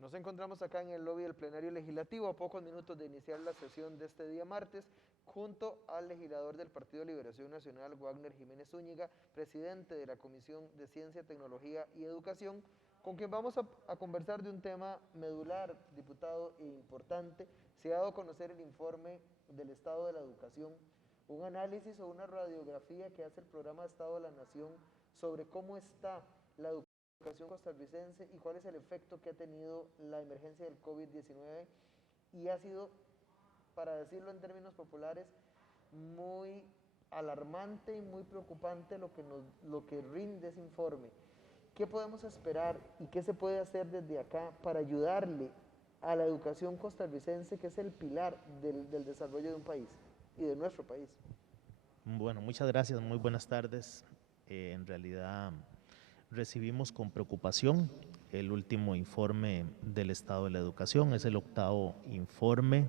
Nos encontramos acá en el lobby del plenario legislativo a pocos minutos de iniciar la sesión de este día martes, junto al legislador del Partido de Liberación Nacional, Wagner Jiménez Zúñiga, presidente de la Comisión de Ciencia, Tecnología y Educación, con quien vamos a conversar de un tema medular, diputado, e importante. Se ha dado a conocer el informe del Estado de la Educación, un análisis o una radiografía que hace el Programa de Estado de la Nación sobre cómo está la educación costarricense y cuál es el efecto que ha tenido la emergencia del COVID-19, y ha sido, para decirlo en términos populares, muy alarmante y muy preocupante lo que rinde ese informe. ¿Qué podemos esperar y qué se puede hacer desde acá para ayudarle a la educación costarricense, que es el pilar del desarrollo de un país y de nuestro país? Bueno, muchas gracias, muy buenas tardes. En realidad recibimos con preocupación el último informe del estado de la educación, es el 8º informe.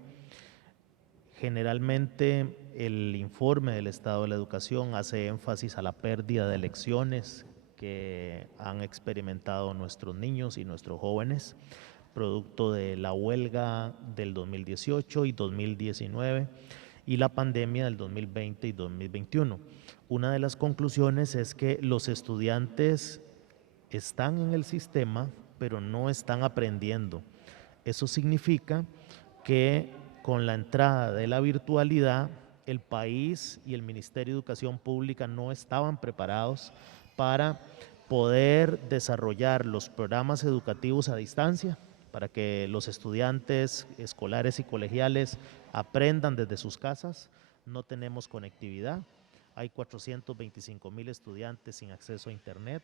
Generalmente el informe del estado de la educación hace énfasis a la pérdida de lecciones que han experimentado nuestros niños y nuestros jóvenes, producto de la huelga del 2018 y 2019 y la pandemia del 2020 y 2021. Una de las conclusiones es que los estudiantes están en el sistema, pero no están aprendiendo. Eso significa que con la entrada de la virtualidad, el país y el Ministerio de Educación Pública no estaban preparados para poder desarrollar los programas educativos a distancia, para que los estudiantes escolares y colegiales aprendan desde sus casas. No tenemos conectividad, hay 425,000 estudiantes sin acceso a internet.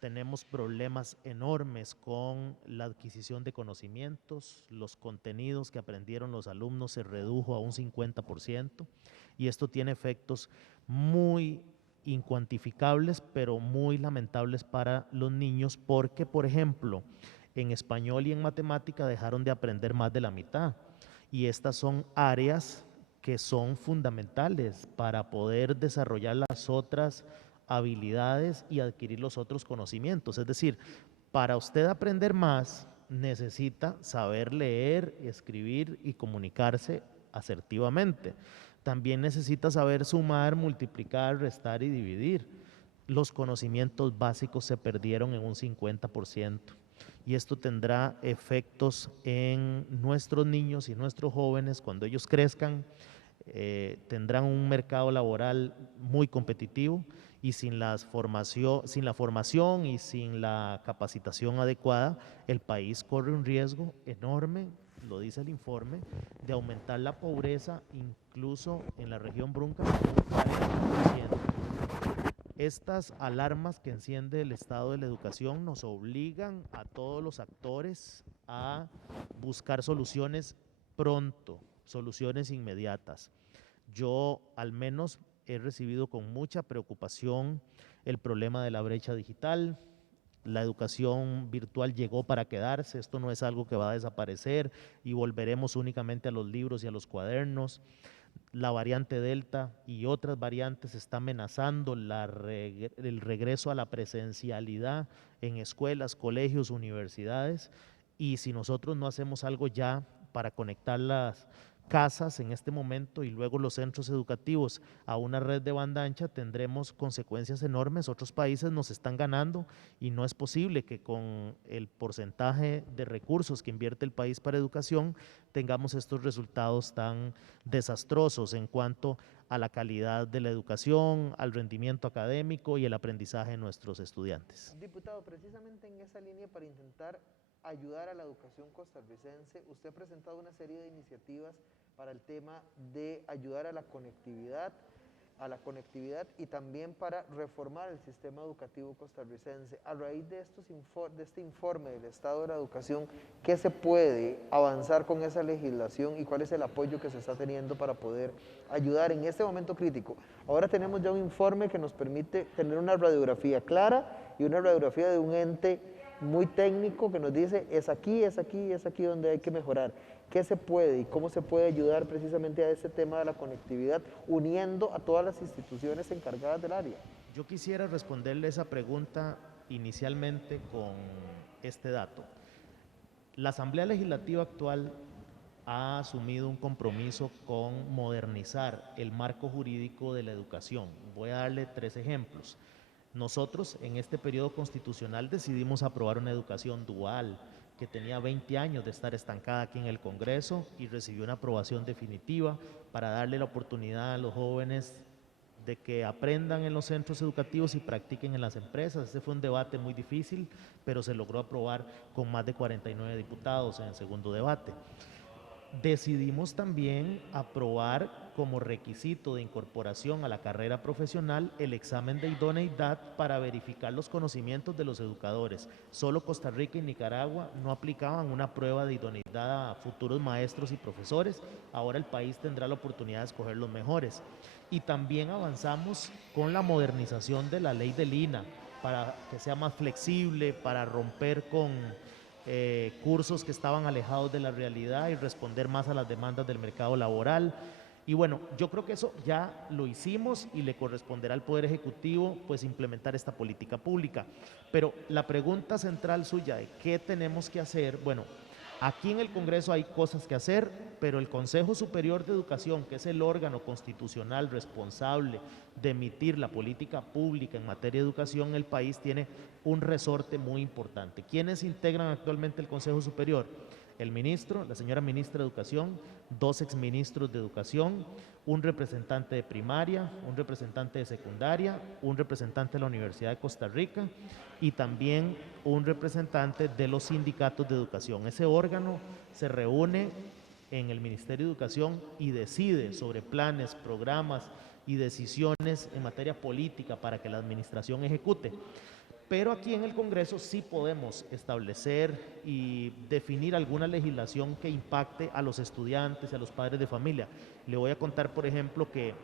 Tenemos problemas enormes con la adquisición de conocimientos, los contenidos que aprendieron los alumnos se redujo a un 50%, y esto tiene efectos muy incuantificables, pero muy lamentables para los niños, porque, por ejemplo, en español y en matemática dejaron de aprender más de la mitad, y estas son áreas que son fundamentales para poder desarrollar las otras habilidades y adquirir los otros conocimientos. Es decir, para usted aprender más, necesita saber leer, escribir y comunicarse asertivamente. También necesita saber sumar, multiplicar, restar y dividir. Los conocimientos básicos se perdieron en un 50%. Y esto tendrá efectos en nuestros niños y nuestros jóvenes cuando ellos crezcan. Tendrán un mercado laboral muy competitivo, y sin la formación y sin la capacitación adecuada, el país corre un riesgo enorme, lo dice el informe, de aumentar la pobreza incluso en la región Brunca un 40%. Estas alarmas que enciende el estado de la educación nos obligan a todos los actores a buscar soluciones pronto, soluciones inmediatas. Yo al menos he recibido con mucha preocupación el problema de la brecha digital. La educación virtual llegó para quedarse, esto no es algo que va a desaparecer y volveremos únicamente a los libros y a los cuadernos. La variante Delta y otras variantes está amenazando el regreso a la presencialidad en escuelas, colegios, universidades, y si nosotros no hacemos algo ya para conectar las casas en este momento y luego los centros educativos a una red de banda ancha, tendremos consecuencias enormes. Otros países nos están ganando y no es posible que con el porcentaje de recursos que invierte el país para educación tengamos estos resultados tan desastrosos en cuanto a la calidad de la educación, al rendimiento académico y el aprendizaje de nuestros estudiantes. Diputado, precisamente en esa línea, para intentar ayudar a la educación costarricense, usted ha presentado una serie de iniciativas para el tema de ayudar a la conectividad y también para reformar el sistema educativo costarricense. A raíz de este informe del Estado de la Educación, ¿qué se puede avanzar con esa legislación y cuál es el apoyo que se está teniendo para poder ayudar en este momento crítico? Ahora tenemos ya un informe que nos permite tener una radiografía clara y una radiografía de un ente muy técnico que nos dice es aquí, es aquí, es aquí donde hay que mejorar. ¿Qué se puede y cómo se puede ayudar precisamente a este tema de la conectividad, uniendo a todas las instituciones encargadas del área? Yo quisiera responderle esa pregunta inicialmente con este dato. La Asamblea Legislativa actual ha asumido un compromiso con modernizar el marco jurídico de la educación. Voy a darle 3 ejemplos. Nosotros en este periodo constitucional decidimos aprobar una educación dual que tenía 20 años de estar estancada aquí en el Congreso y recibió una aprobación definitiva para darle la oportunidad a los jóvenes de que aprendan en los centros educativos y practiquen en las empresas. Este fue un debate muy difícil, pero se logró aprobar con más de 49 diputados en el segundo debate. Decidimos también aprobar como requisito de incorporación a la carrera profesional el examen de idoneidad para verificar los conocimientos de los educadores. Solo Costa Rica y Nicaragua no aplicaban una prueba de idoneidad a futuros maestros y profesores. Ahora el país tendrá la oportunidad de escoger los mejores. Y también avanzamos con la modernización de la ley del INA para que sea más flexible, para romper con cursos que estaban alejados de la realidad y responder más a las demandas del mercado laboral. Y bueno, yo creo que eso ya lo hicimos y le corresponderá al Poder Ejecutivo pues implementar esta política pública. Pero la pregunta central suya de qué tenemos que hacer, bueno, aquí en el Congreso hay cosas que hacer, pero el Consejo Superior de Educación, que es el órgano constitucional responsable de emitir la política pública en materia de educación en el país, tiene un resorte muy importante. ¿Quiénes integran actualmente el Consejo Superior? El ministro, la señora ministra de Educación, 2 exministros de Educación, un representante de primaria, un representante de secundaria, un representante de la Universidad de Costa Rica y también un representante de los sindicatos de educación. Ese órgano se reúne en el Ministerio de Educación y decide sobre planes, programas y decisiones en materia política para que la administración ejecute. Pero aquí en el Congreso sí podemos establecer y definir alguna legislación que impacte a los estudiantes y a los padres de familia. Le voy a contar, por ejemplo, que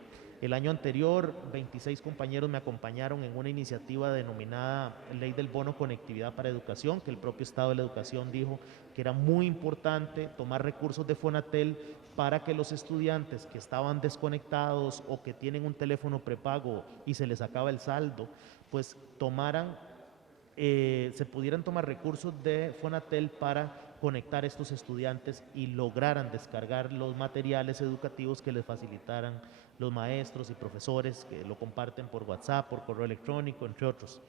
el año anterior 26 compañeros me acompañaron en una iniciativa denominada Ley del Bono Conectividad para Educación, que el propio Estado de la Educación dijo que era muy importante tomar recursos de Fonatel para que los estudiantes que estaban desconectados o que tienen un teléfono prepago y se les acaba el saldo, pues se pudieran tomar recursos de Fonatel para conectar a estos estudiantes y lograran descargar los materiales educativos que les facilitaran los maestros y profesores que lo comparten por WhatsApp, por correo electrónico, entre otros.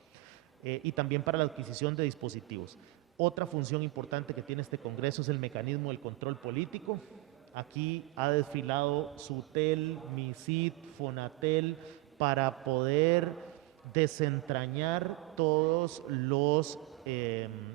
Y también para la adquisición de dispositivos. Otra función importante que tiene este Congreso es el mecanismo del control político. Aquí ha desfilado SUTEL, MISIT, Fonatel para poder desentrañar todos los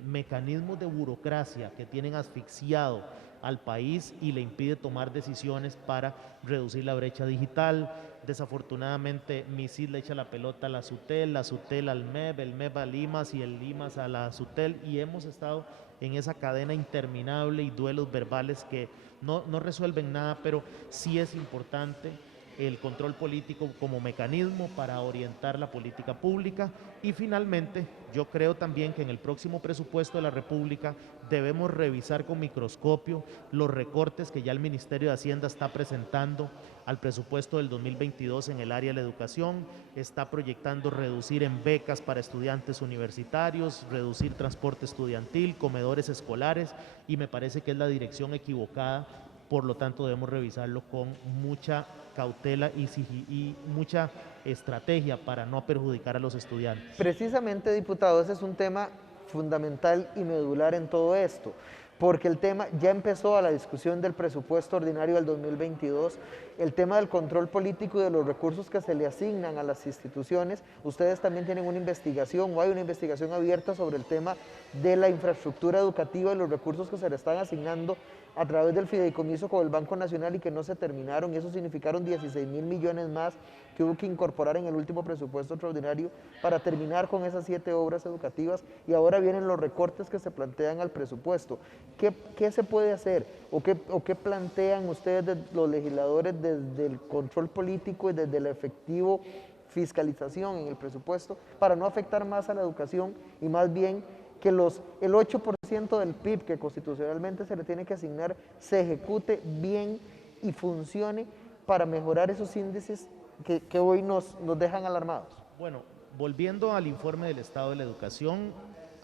mecanismos de burocracia que tienen asfixiado al país y le impide tomar decisiones para reducir la brecha digital. Desafortunadamente, MISIT le echa la pelota a la SUTEL al MEB, el MEB al IMAS y el IMAS a la SUTEL, y hemos estado en esa cadena interminable y duelos verbales que no resuelven nada, pero sí es importante el control político como mecanismo para orientar la política pública. Y finalmente, yo creo también que en el próximo presupuesto de la República debemos revisar con microscopio los recortes que ya el Ministerio de Hacienda está presentando al presupuesto del 2022 en el área de la educación. Está proyectando reducir en becas para estudiantes universitarios, reducir transporte estudiantil, comedores escolares, y me parece que es la dirección equivocada. Por lo tanto, debemos revisarlo con mucha cautela y mucha estrategia para no perjudicar a los estudiantes. Precisamente, diputado, ese es un tema fundamental y medular en todo esto, porque el tema ya empezó a la discusión del presupuesto ordinario del 2022, el tema del control político y de los recursos que se le asignan a las instituciones. Ustedes también tienen una investigación o hay una investigación abierta sobre el tema de la infraestructura educativa y los recursos que se le están asignando a través del fideicomiso con el Banco Nacional y que no se terminaron, y eso significaron 16.000 millones más que hubo que incorporar en el último presupuesto extraordinario para terminar con esas 7 obras educativas, y ahora vienen los recortes que se plantean al presupuesto. ¿Qué se puede hacer o qué plantean ustedes, los legisladores, desde el control político y desde el efectivo fiscalización en el presupuesto para no afectar más a la educación y más bien que el 8% del PIB que constitucionalmente se le tiene que asignar se ejecute bien y funcione para mejorar esos índices que hoy nos dejan alarmados? Bueno, volviendo al informe del estado de la educación,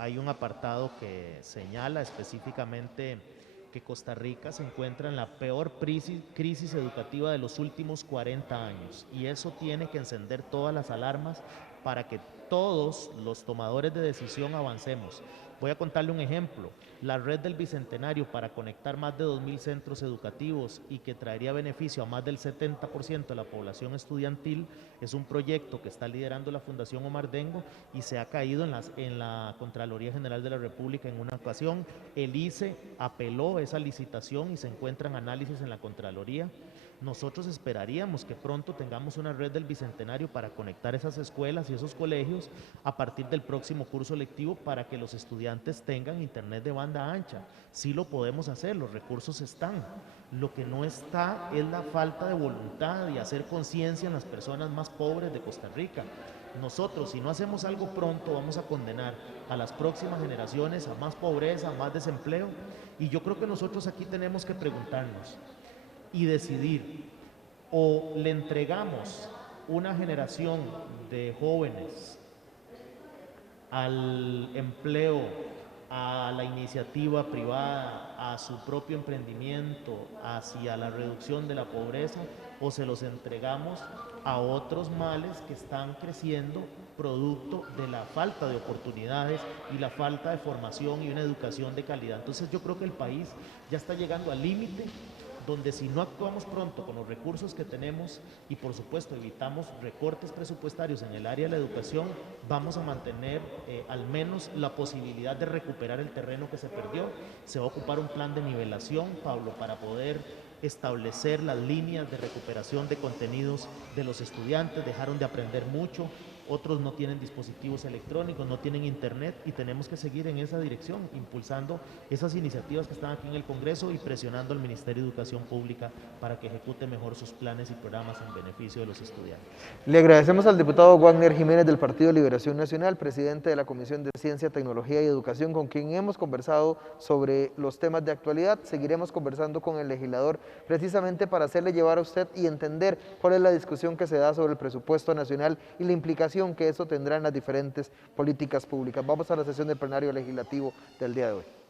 hay un apartado que señala específicamente que Costa Rica se encuentra en la peor crisis educativa de los últimos 40 años y eso tiene que encender todas las alarmas para que todos los tomadores de decisión avancemos. Voy a contarle un ejemplo, la red del Bicentenario para conectar más de 2.000 centros educativos y que traería beneficio a más del 70% de la población estudiantil, es un proyecto que está liderando la Fundación Omar Dengo y se ha caído en la Contraloría General de la República en una ocasión. El ICE apeló esa licitación y se encuentran análisis en la Contraloría. Nosotros esperaríamos que pronto tengamos una red del Bicentenario para conectar esas escuelas y esos colegios a partir del próximo curso lectivo para que los estudiantes tengan internet de banda ancha. Sí lo podemos hacer, los recursos están. Lo que no está es la falta de voluntad y hacer conciencia en las personas más pobres de Costa Rica. Nosotros, si no hacemos algo pronto, vamos a condenar a las próximas generaciones a más pobreza, a más desempleo. Y yo creo que nosotros aquí tenemos que preguntarnos y decidir, o le entregamos una generación de jóvenes al empleo, a la iniciativa privada, a su propio emprendimiento, hacia la reducción de la pobreza, o se los entregamos a otros males que están creciendo producto de la falta de oportunidades y la falta de formación y una educación de calidad. Entonces yo creo que el país ya está llegando al límite donde si no actuamos pronto con los recursos que tenemos y por supuesto evitamos recortes presupuestarios en el área de la educación, vamos a mantener al menos la posibilidad de recuperar el terreno que se perdió. Se va a ocupar un plan de nivelación, Pablo, para poder establecer las líneas de recuperación de contenidos de los estudiantes. Dejaron de aprender mucho, otros no tienen dispositivos electrónicos, no tienen internet y tenemos que seguir en esa dirección, impulsando esas iniciativas que están aquí en el Congreso y presionando al Ministerio de Educación Pública para que ejecute mejor sus planes y programas en beneficio de los estudiantes. Le agradecemos al diputado Wagner Jiménez del Partido Liberación Nacional, presidente de la Comisión de Ciencia, Tecnología y Educación, con quien hemos conversado sobre los temas de actualidad. Seguiremos conversando con el legislador precisamente para hacerle llevar a usted y entender cuál es la discusión que se da sobre el presupuesto nacional y la implicación que eso tendrá en las diferentes políticas públicas. Vamos a la sesión del plenario legislativo del día de hoy.